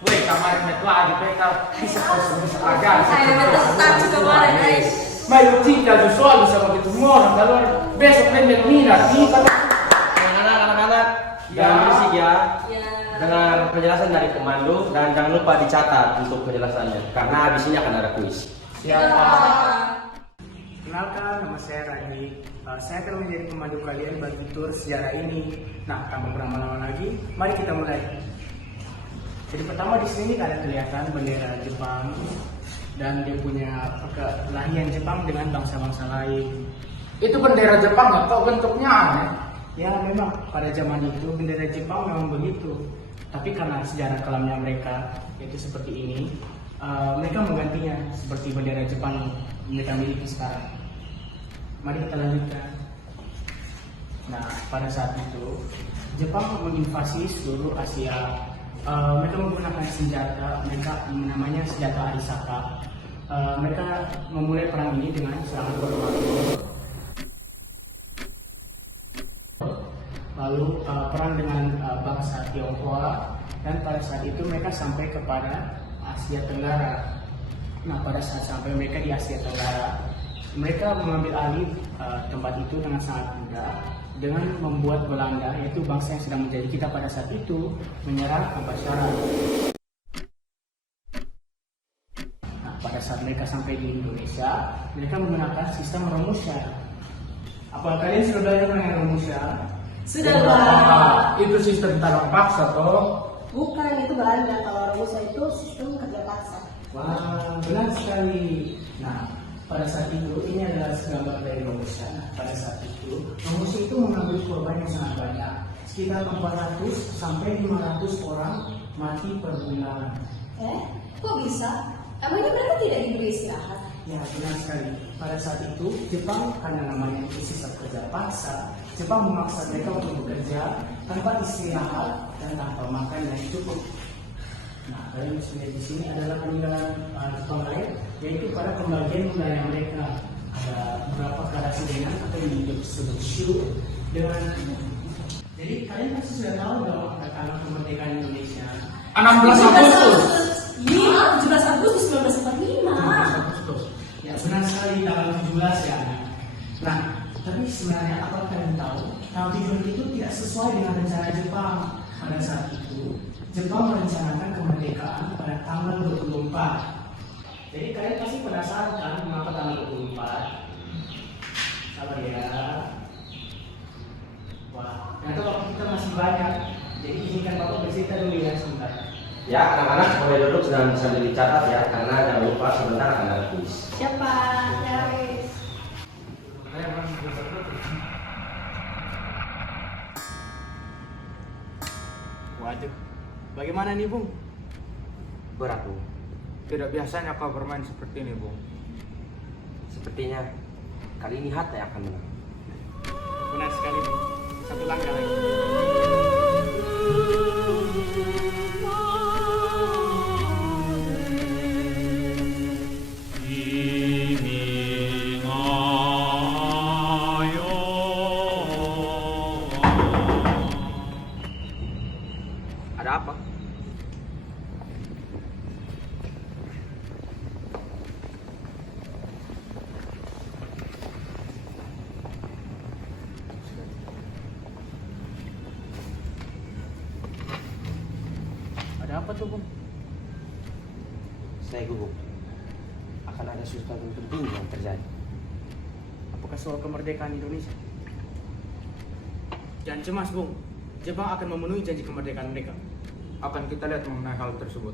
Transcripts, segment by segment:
Weh, kemarin met lagi beta bisa bisa aja. Saya betul touch kemarin guys. Mai lutika soal sama gitu orang kalau besok pendek minat nih kata Anak-anak, jangan berisik ya. Dengar penjelasan dari komando dan jangan lupa dicatat untuk penjelasannya karena habis ini akan ada kuis. siapa? Kenalkan, nama saya Rani. Saya akan menjadi pemandu kalian bagi tur sejarah ini. Nah, tanpa berlama-lama lagi, mari kita mulai. Jadi pertama di sini ada kelihatan bendera Jepang dan dia punya kelahiran Jepang dengan bangsa-bangsa lain. Itu bendera Jepang nggak kok bentuknya aneh. Ya memang pada zaman itu bendera Jepang memang begitu. Tapi karena sejarah kelamnya mereka yaitu seperti ini, mereka menggantinya seperti bendera Jepang yang mereka miliki sekarang. Mari kita lanjutkan. Nah, pada saat itu Jepang menginvasi seluruh Asia. Mereka menggunakan senjata, mereka namanya senjata Arisaka. Mereka memulai perang ini dengan serangan bermakna. Lalu perang dengan bangsa Tionghoa, dan pada saat itu mereka sampai kepada Asia Tenggara. Nah, pada saat sampai mereka di Asia Tenggara, mereka mengambil alih tempat itu dengan sangat mudah dengan membuat Belanda, yaitu bangsa yang sedang menjadi kita pada saat itu, menyerang Pajajaran. Nah, pada saat mereka sampai di Indonesia, mereka menggunakan sistem Romusha. Apa kalian sudah belajar mengenai Romusha? Sudah Pak. Itu sistem tanam paksa toh. Bukan itu Belanda, kalau Romusha itu sistem kerja paksa. Wah, benar sekali. Nah, pada saat itu ini adalah gambar dari Romusha. Nah, pada saat itu Romusha itu mengambil korban yang sangat banyak, sekitar 400 sampai 500 orang mati per bulan. Kok bisa? Emangnya mereka tidak diberi istirahat? Ya, benar sekali. Pada saat itu Jepang karena namanya itu sistem kerja paksa, Jepang memaksa mereka untuk bekerja tanpa istirahat dan tanpa makan yang cukup. Nah, kalian bisa lihat di sini adalah peninggalan Jepang lain, yaitu pada pembagian wilayah mereka. Ada beberapa karasidenan atau yang disebut shu dengan. Jadi kalian pasti sudah tahu bahwa tanggal kemerdekaan Indonesia 16 Agustus. Iya, 17 Agustus 1945. Agustus. Ya, benar sekali tanggal 17 ya. Nah, tapi sebenarnya apa kalian tahu? Tanggal 17 itu tidak sesuai dengan rencana Jepang. Pada saat itu, Jepang merencanakan kemerdekaan pada tanggal 24. Jadi kalian pasti penasaran kan mengapa tanggal 24? Sabar ya. Wah, ternyata waktu kita masih banyak. Jadi izinkan Bapak bercerita dulu ya sebentar. Ya, anak-anak boleh duduk sedang bisa dicatat ya karena jangan lupa sebentar akan ada kuis. Siapa? Yaris. Waduh, bagaimana nih Bung? Berat, Bu. Tidak biasanya kau bermain seperti ini, Bung. Sepertinya kali ini Hatta yang akan menang. Benar sekali Bung. Satu langkah lagi. Ada apa? Ada apa tuh Bung? Saya gugup. Akan ada sesuatu yang penting yang terjadi. Apakah soal kemerdekaan Indonesia? Jangan cemas Bung. Jepang akan memenuhi janji kemerdekaan mereka. Akan kita lihat mengenai hal tersebut.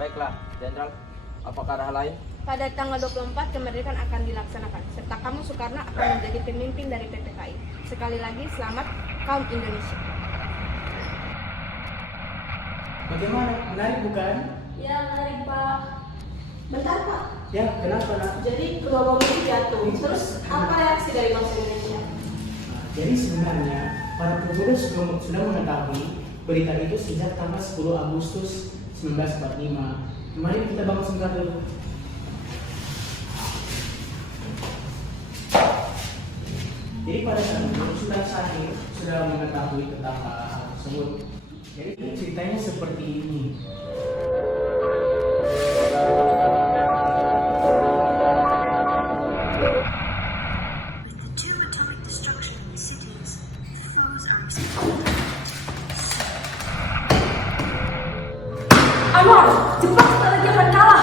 Baiklah, Jenderal. Apakah ada hal lain? Pada tanggal 24 kemerdekaan akan dilaksanakan, serta kamu Soekarno akan menjadi pemimpin dari PPKI. Sekali lagi selamat kaum Indonesia. Bagaimana? Menarik bukan? Ya, menarik Pak. Bentar Pak. Ya, kenapa nak? Jadi kedua bom itu jatuh. Terus apa reaksi dari bangsa Indonesia? Nah, jadi sebenarnya para pemuda sudah mengetahui berita itu sejak tanggal 10 Agustus 1945. Mari kita bangun sebentar dulu. Jadi pada saat itu Sultan Syahrir sudah mengetahui tentang hal tersebut. tersebut. Jadi ceritanya seperti ini. Anwar, Jepang sebentar lagi akan kalah.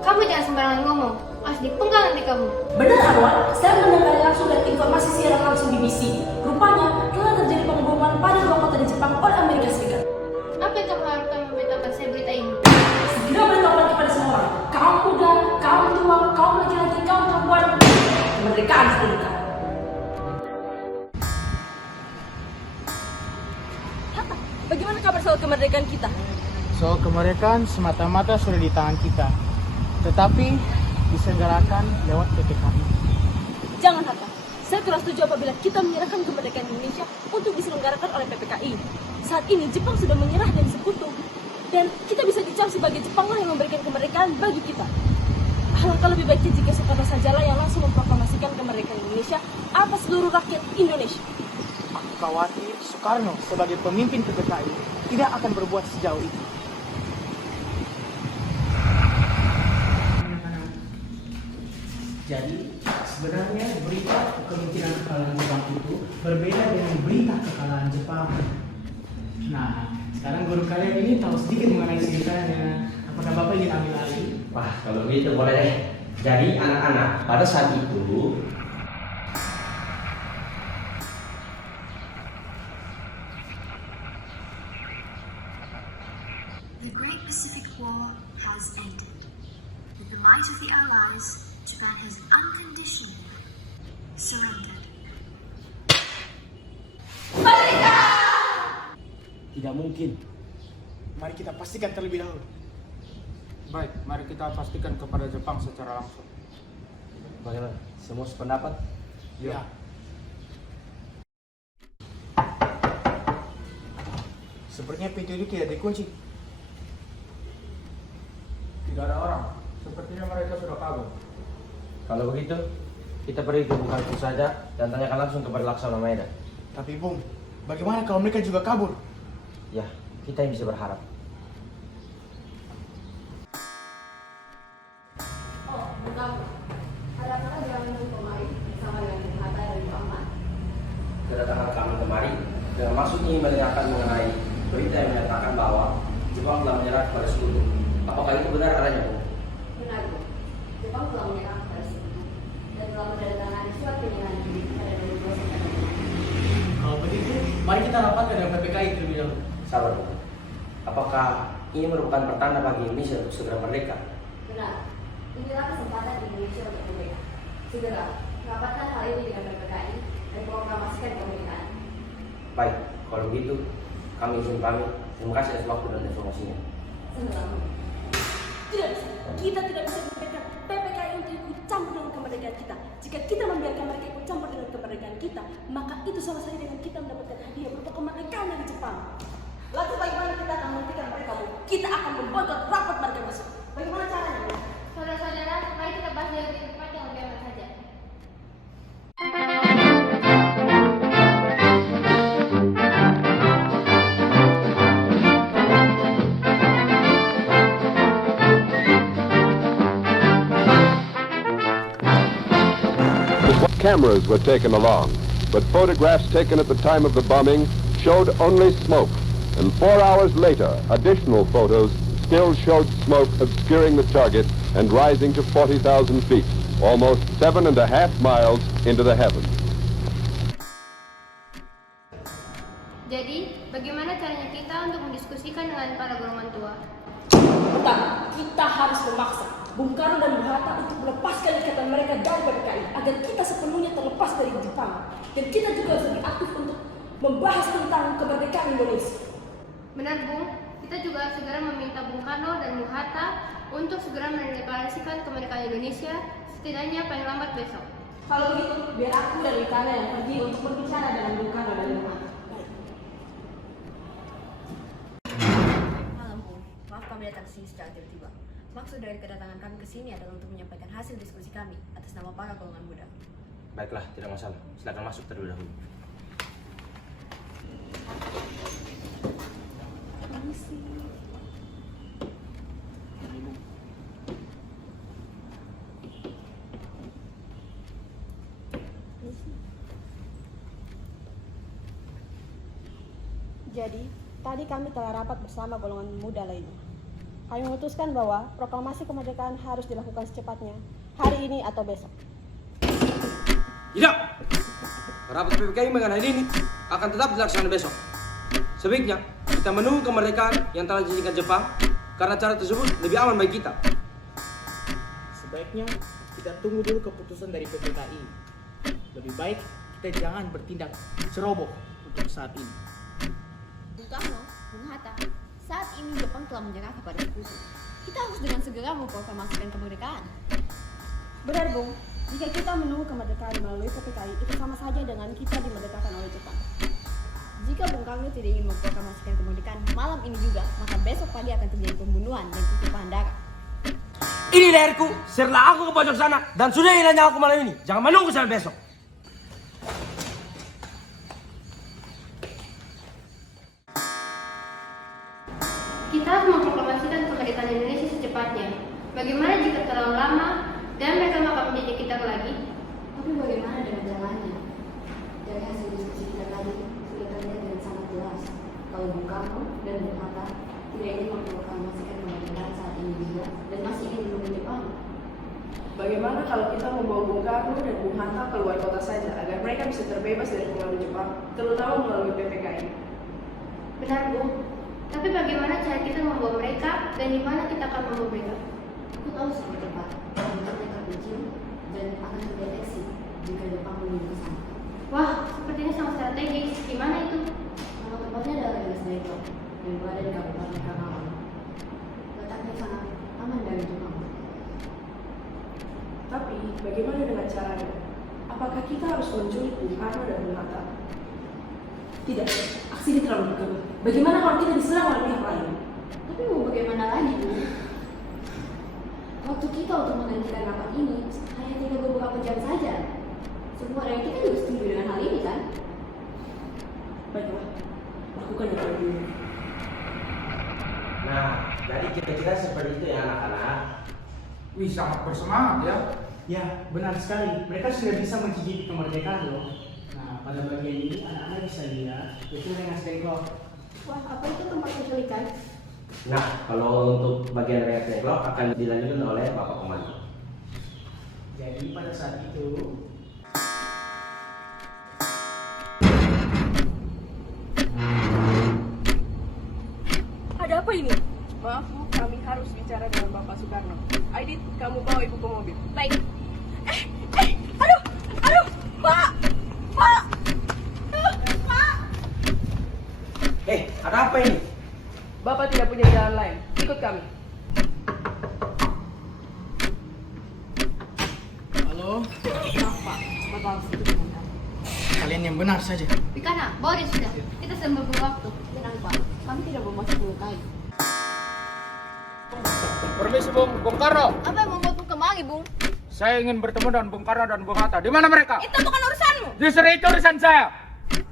Kamu jangan sembarangan ngomong. Harus dipenggal nanti kamu. Benar Anwar, saya mendengar langsung dari informasi siaran langsung BBC. Rupanya telah terjadi pengeboman pada 2 kota di Jepang oleh Amerika Serikat. Apa yang kamu harapkan memberitakan saya berita ini? Segera beritahukan kepada semua orang, kaum muda, kaum tua, kaum laki-laki, kaum perempuan, kemerdekaan sudah dekat. Hatta, bagaimana kabar soal kemerdekaan kita? Soal kemerdekaan semata-mata sudah di tangan kita, tetapi diselenggarakan lewat PPKI. Jangan Hatta, saya kurang setuju apabila kita menyerahkan kemerdekaan Indonesia untuk diselenggarakan oleh PPKI. Saat ini Jepang sudah menyerah dan sekutu, dan kita bisa dicap sebagai Jepanglah yang memberikan kemerdekaan bagi kita. Alangkah lebih baiknya jika Soekarno sajalah yang langsung memproklamasikan kemerdekaan Indonesia atas seluruh rakyat Indonesia. Aku khawatir Soekarno sebagai pemimpin PPKI tidak akan berbuat sejauh itu. Jadi sebenarnya berita kemungkinan kekalahan Jepang itu berbeda dengan berita kekalahan Jepang. Nah, sekarang guru kalian ini tahu sedikit mengenai ceritanya. Apakah Bapak ingin ambil alih? Wah, kalau begitu boleh deh. Jadi anak-anak pada saat itu The Great Pacific War has ended. With the might of the Allies, Japan has unconditionally surrendered. tidak mungkin. Mari kita pastikan terlebih dahulu. Baik, mari kita pastikan kepada Jepang secara langsung. Bagaimana? Semua sependapat? Ya. Sepertinya pintu itu tidak dikunci. Tidak ada orang. Sepertinya mereka sudah kabur. Kalau begitu, kita pergi ke Bukanku saja dan tanyakan langsung kepada Laksamana Maeda. Tapi Bung, bagaimana kalau mereka juga kabur? Ya, kita yang bisa berharap. Oh, bukan. Ada apa dengan minggu kemarin bersama dengan Hatta dan Bu Ahmad? Kedatangan kami kemari dengan maksud ingin menanyakan mengenai berita yang menyatakan bahwa Jepang telah menyerah kepada Sekutu. Apakah itu benar adanya, Bu? Benar, Bu. Jepang telah menyerah kepada Sekutu dan telah menandatangani surat penyerahan diri pada 22 September. Kalau begitu, mari kita rapatkan dengan PPKI terlebih dahulu. Sabar, Bu. Apakah ini merupakan pertanda bagi Indonesia untuk segera merdeka? Benar. Inilah kesempatan Indonesia untuk merdeka. Segera, rapatkan hal ini dengan PPKI dan proklamasikan kemerdekaan. Baik, kalau begitu kami izin pamit. Terima kasih atas waktu dan informasinya. Sama-sama. Tidak bisa. Kita tidak bisa membiarkan PPKI untuk ikut campur dengan kemerdekaan kita. Jika kita membiarkan mereka ikut campur dengan kemerdekaan kita, maka itu sama saja dengan kita mendapatkan hadiah berupa kemerdekaan dari Jepang. Lalu bagaimana kita akan menghentikan mereka, Bu? Kita akan memboikot rapat mereka besok. Bagaimana caranya, Bu? Saudara-saudara, mari kita bahas dari tempat yang lebih aman saja. Cameras were taken along, but photographs taken at the time of the bombing showed only smoke. And 4 hours later, additional photos still showed smoke obscuring the target and rising to 40,000 feet, almost 7.5 miles into the heavens. Jadi, bagaimana caranya kita untuk mendiskusikan dengan para golongan tua? Pertama, kita harus memaksa Bung Karno dan Bung Hatta untuk melepaskan ikatan mereka dari PPKI agar kita sepenuhnya terlepas dari Jepang. Dan kita juga harus lebih aktif untuk membahas tentang kemerdekaan Indonesia. Benar, Bung. Kita juga harus segera meminta Bung Karno dan Bung Hatta untuk segera mendeklarasikan kemerdekaan Indonesia setidaknya paling lambat besok. Kalau begitu, biar aku dan Rikana yang pergi untuk berbicara dengan Bung Karno dan Bung Hatta. Malam, Bung. Maaf kami datang ke sini secara tiba-tiba. Maksud dari kedatangan kami ke sini adalah untuk menyampaikan hasil diskusi kami atas nama para golongan muda. Baiklah, tidak masalah. Silakan masuk terlebih dahulu. Jadi, tadi kami telah rapat bersama golongan muda lainnya. Kami memutuskan bahwa proklamasi kemerdekaan harus dilakukan secepatnya, hari ini atau besok. Tidak! Rapat PPKI mengenai ini akan tetap dilaksanakan besok. Sebaiknya kita menunggu kemerdekaan yang telah dijanjikan Jepang karena cara tersebut lebih aman bagi kita. Sebaiknya kita tunggu dulu keputusan dari PPKI. Lebih baik kita jangan bertindak ceroboh untuk saat ini. Bung Karno, Bung Hatta, saat ini Jepang telah menyerah kepada sekutu. Kita harus dengan segera memproklamasikan kemerdekaan. Benar, Bung. Jika kita menunggu kemerdekaan melalui PPKI, itu sama saja dengan kita dimerdekakan oleh Jepang. Jika Bung Karno tidak ingin memproklamasikan kemerdekaan malam ini juga, maka besok pagi akan terjadi pembunuhan dan tutupan darah. Ini leherku, serlah aku ke pojok sana dan sudah hilang nyawaku malam ini. Jangan menunggu sampai besok. Kita harus memproklamasikan kemerdekaan Indonesia secepatnya. Bagaimana jika terlalu lama dan mereka akan menjajah kita lagi? Tapi bagaimana dengan jalannya? Dari hasil diskusi kita tadi, sudah terlihat dengan sangat jelas kalau Bung Karno dan Bung Hatta tidak ingin memproklamasikan kemerdekaan saat ini juga dan masih ingin menunggu Jepang. Bagaimana kalau kita membawa Bung Karno dan Bung Hatta keluar kota saja agar mereka bisa terbebas dari pengaruh Jepang, terutama melalui PPKI? Benar, Bung. Tapi bagaimana cara kita membawa mereka dan di mana kita akan membawa mereka? Aku tahu sangat tepat, untuk mereka kecil dan akan terdeteksi jika Jepang menuju ke sana. Wah, sepertinya sangat strategis. Gimana itu? Nama tempatnya adalah Rengas Dengklok yang berada di Kabupaten Karawang. Letaknya sangat aman dari Jepang. Tapi, bagaimana dengan caranya? Apakah kita harus menculik Bung Karno dan Bung Hatta? Tidak, aksi ini terlalu gegabah. Bagaimana kalau kita diserang oleh pihak lain? Tapi mau bagaimana lagi, Bu? Waktu kita untuk menghentikan rapat ini hanya tinggal beberapa jam saja. Semua dari kita juga setuju dengan hal ini, kan? Baiklah, lakukan yang terbaik. Nah, jadi kira-kira seperti itu ya anak-anak. Wih, sangat bersemangat ya. Ya, benar sekali. Mereka sudah bisa mencicipi kemerdekaan loh. Nah, pada bagian ini anak-anak bisa lihat itu Rengas Dengklok. Wah, apa itu tempat penculikan? Nah, kalau untuk bagian Rengas Dengklok akan dilanjutkan oleh Bapak Komando. Jadi pada saat itu Ada apa ini? Maaf, Bu, kami harus bicara dengan Bapak Soekarno. Aidit, kamu bawa Ibu ke mobil. Baik. Aduh, Pak! Pak! Pak! Ada apa ini? Bapak tidak punya jalan lain. Ikut kami. halo, Maaf, Pak. Bapak harus ikut dengan kami. kalian yang benar saja. Bikana, bawa dia sudah. Kita sedang berburu waktu. Tenang, Pak. Kami tidak bermaksud melukai. Permisi, Bung Karno. Apa yang membuatmu kemari, Bung? Saya ingin bertemu dengan Bung Karno dan Bung Hatta. Di mana mereka? Itu bukan urusanmu. Justru itu urusan saya.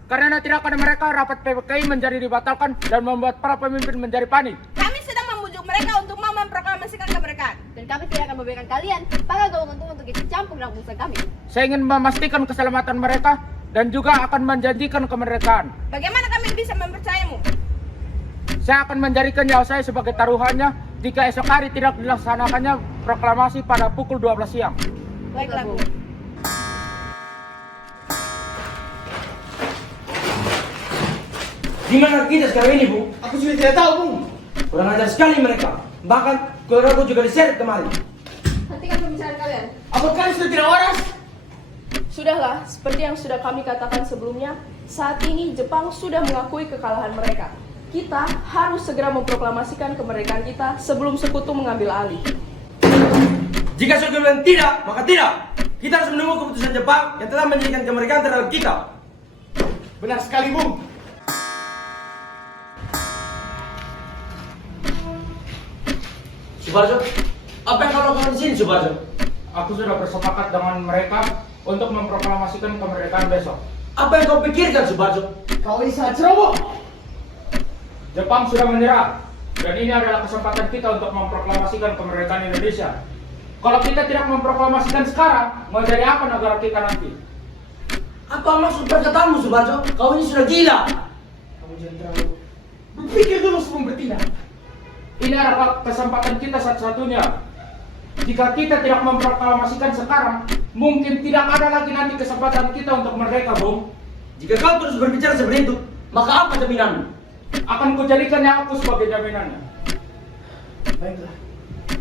Karena tidak ada mereka, rapat PPKI menjadi dibatalkan dan membuat para pemimpin menjadi panik. Kami sedang membujuk mereka untuk mau memproklamasikan kemerdekaan. Dan kami tidak akan membiarkan kalian para golongan tua untuk ikut campur dalam urusan kami. Saya ingin memastikan keselamatan mereka dan juga akan menjanjikan kemerdekaan. Bagaimana kami bisa mempercayamu? Saya akan menjadikan nyawa saya sebagai taruhannya jika esok hari tidak dilaksanakannya proklamasi pada pukul 12 siang. Baiklah, Bu. Gimana kita sekarang ini, Bu? Aku juga tidak tahu, Bung. Kurang ajar sekali mereka. Bahkan keluarga juga diseret kemari. Hentikan pembicaraan kalian. Apa kalian sudah tidak waras? Sudahlah, seperti yang sudah kami katakan sebelumnya, saat ini Jepang sudah mengakui kekalahan mereka. Kita harus segera memproklamasikan kemerdekaan kita sebelum sekutu mengambil alih. Jika sudah bilang tidak, maka tidak. Kita harus menunggu keputusan Jepang yang telah menjadikan kemerdekaan terhadap kita. Benar sekali, Bung. Subarjo, apa yang kau lakukan di sini, Subarjo? Aku sudah bersepakat dengan mereka untuk memproklamasikan kemerdekaan besok. Apa yang kau pikirkan, Subarjo? Kau ini sangat ceroboh. Jepang sudah menyerah dan ini adalah kesempatan kita untuk memproklamasikan kemerdekaan Indonesia. Kalau kita tidak memproklamasikan sekarang, mau jadi apa negara kita nanti? Apa maksud perkataanmu, Subarjo? Kau ini sudah gila. Kamu Jenderal, berpikir dulu sebelum bertindak. Ini adalah kesempatan kita satu-satunya. Jika kita tidak memproklamasikan sekarang, mungkin tidak ada lagi nanti kesempatan kita untuk merdeka, Bung. Jika kau terus berbicara seperti itu, maka apa jaminanmu? Akan kujadikannya aku sebagai jaminannya. Baiklah,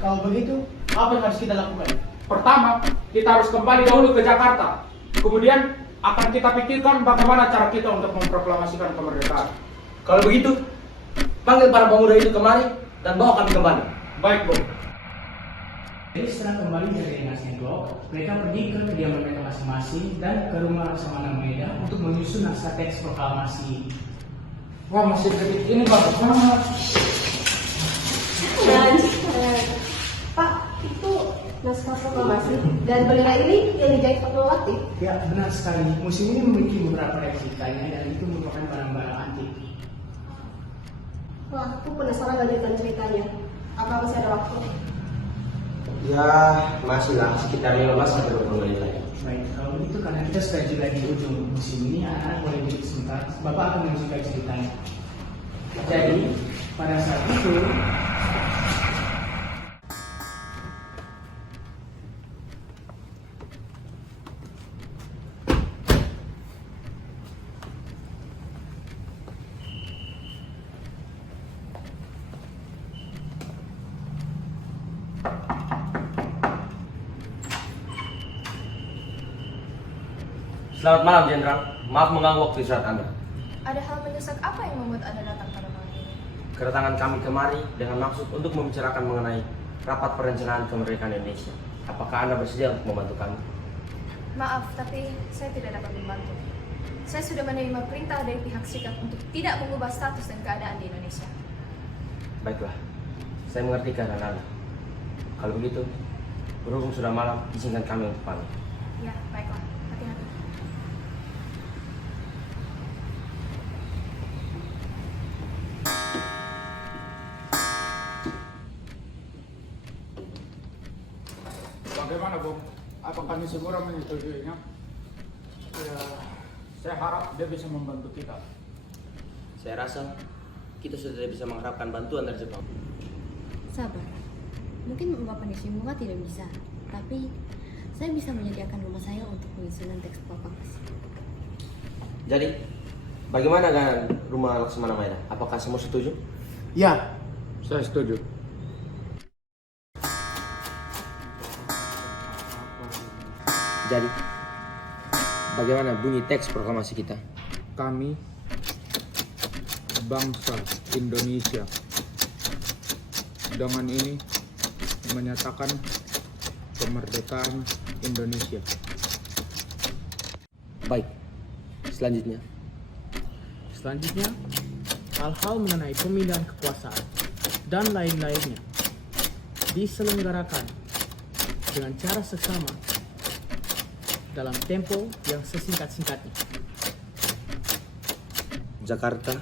kalau begitu, apa yang harus kita lakukan? Pertama, kita harus kembali dahulu ke Jakarta. Kemudian akan kita pikirkan bagaimana cara kita untuk memproklamasikan kemerdekaan. Kalau begitu, panggil para pemuda itu kemari dan bawa kami kembali. Baik, Bung. Jadi setelah kembali dari Nasnegok, mereka pergi ke kediaman mereka masing-masing dan ke rumah Laksamana Maeda untuk menyusun naskah teks proklamasi. Wah, masih detik ini bagus banget. Dan Pak, itu naskah proklamasi dan bendera ini yang dijahit Pak Nurwati. Ya, benar sekali. Museum ini memiliki beberapa replikanya dan itu merupakan barang-barang antik. Wah, aku penasaran lanjutan ceritanya. Apa masih ada waktu? Ya, masih lah, sekitar 15-20 menit lagi. Baik, kalau begitu karena kita sudah juga di ujung musim ini, anak-anak boleh duduk sebentar. Bapak akan melanjutkan ceritanya. Jadi, pada saat itu, Selamat malam, Jenderal. Maaf mengganggu waktu istirahat Anda. Ada hal mendesak apa yang membuat Anda datang pada malam ini? Kedatangan kami kemari dengan maksud untuk membicarakan mengenai rapat perencanaan kemerdekaan Indonesia. Apakah Anda bersedia untuk membantu kami? Maaf, tapi saya tidak dapat membantu. Saya sudah menerima perintah dari pihak Serikat untuk tidak mengubah status dan keadaan di Indonesia. Baiklah, saya mengerti keadaan Anda. Kalau begitu, berhubung sudah malam, izinkan kami untuk pamit. Ya, baiklah. Hati-hati. Bagaimana, Bung? Apa kami segera menyetujuinya? Ya, saya harap dia bisa membantu kita. Saya rasa kita sudah tidak bisa mengharapkan bantuan dari Jepang. Sabar. Mungkin Bapak Nishimura tidak bisa, tapi saya bisa menyediakan rumah saya untuk penyusunan teks proklamasi. Jadi, bagaimana dengan rumah Laksamana Maeda? Apakah semua setuju? Ya, saya setuju. Jadi, bagaimana bunyi teks proklamasi kita? Kami, bangsa Indonesia, dengan ini menyatakan kemerdekaan Indonesia. Baik, selanjutnya. selanjutnya, hal-hal mengenai pemindahan kekuasaan dan lain-lainnya diselenggarakan dengan cara seksama dalam tempo yang sesingkat-singkatnya. Jakarta,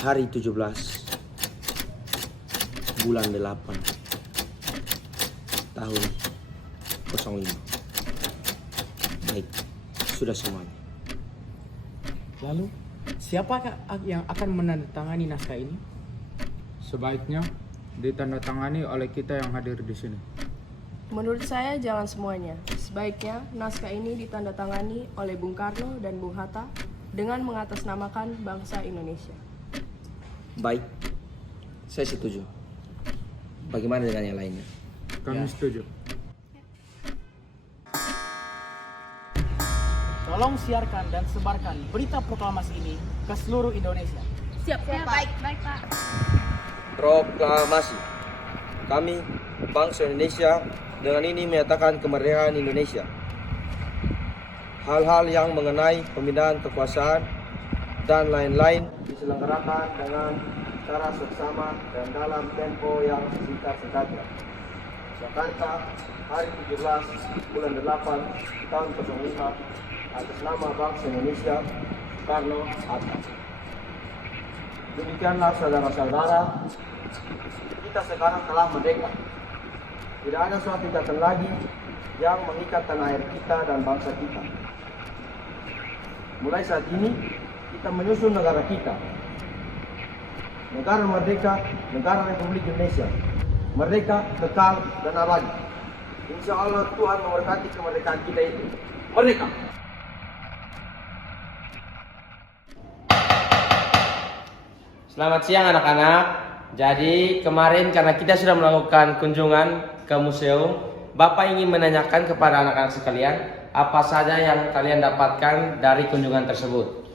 hari 17 bulan 8 tahun 05. Baik, sudah semuanya. Lalu, siapakah yang akan menandatangani naskah ini? Sebaiknya ditandatangani oleh kita yang hadir di sini. Menurut saya jangan semuanya. Sebaiknya naskah ini ditandatangani oleh Bung Karno dan Bung Hatta dengan mengatasnamakan bangsa Indonesia. Baik, saya setuju. Bagaimana dengan yang lainnya? Kami setuju. Tolong siarkan dan sebarkan berita proklamasi ini ke seluruh Indonesia. Siap, baik, Pak. Proklamasi. Kami, bangsa Indonesia, dengan ini menyatakan kemerdekaan Indonesia. Hal-hal yang mengenai pemindahan kekuasaan dan lain-lain diselenggarakan dengan cara seksama dan dalam tempo yang singkat-singkatnya. Jakarta, hari 17 bulan 8 tahun 05, atas nama bangsa Indonesia, Soekarno, Hatta. Demikianlah saudara-saudara, kita sekarang telah merdeka. Tidak ada suatu ikatan lagi yang mengikat tanah air kita dan bangsa kita. Mulai saat ini, kita menyusun negara kita. Negara merdeka, negara Republik Indonesia. Merdeka, kekal, dan abadi. Insya Allah Tuhan memberkati kemerdekaan kita itu. Merdeka! Selamat siang anak-anak. Jadi kemarin karena kita sudah melakukan kunjungan ke museum, Bapak ingin menanyakan kepada anak-anak sekalian apa saja yang kalian dapatkan dari kunjungan tersebut.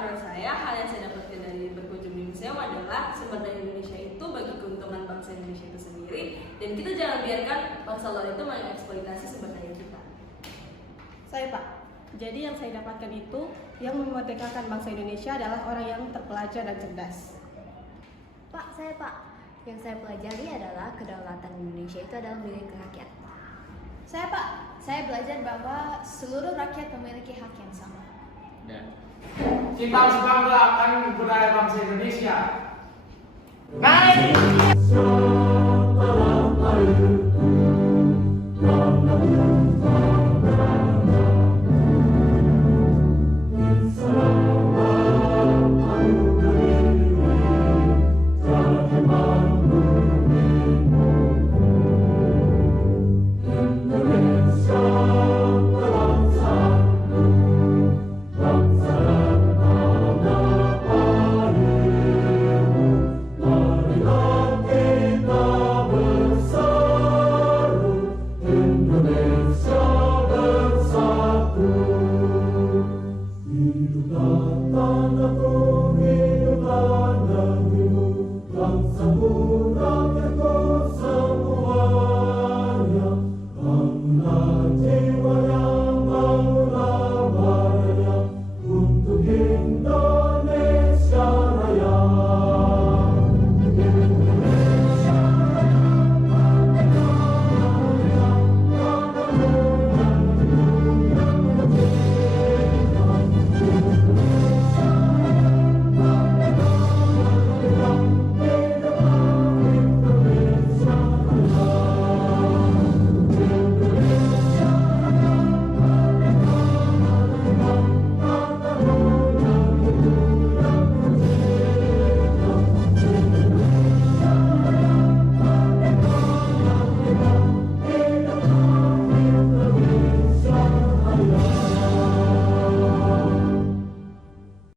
Menurut saya, hal yang saya dapatkan dari berkunjung di museum adalah sumber daya Indonesia itu bagi keuntungan bangsa Indonesia itu sendiri, dan kita jangan biarkan bangsa luar itu mengeksploitasi sumber daya kita. Saya Pak, jadi yang saya dapatkan itu yang memerdekakan bangsa Indonesia adalah orang yang terpelajar dan cerdas. Pak, saya Pak, yang saya pelajari adalah kedaulatan Indonesia itu adalah milik rakyat. Saya Pak, saya belajar bahwa seluruh rakyat memiliki hak yang sama. Kita harus bangga akan budaya bangsa Indonesia. Naik!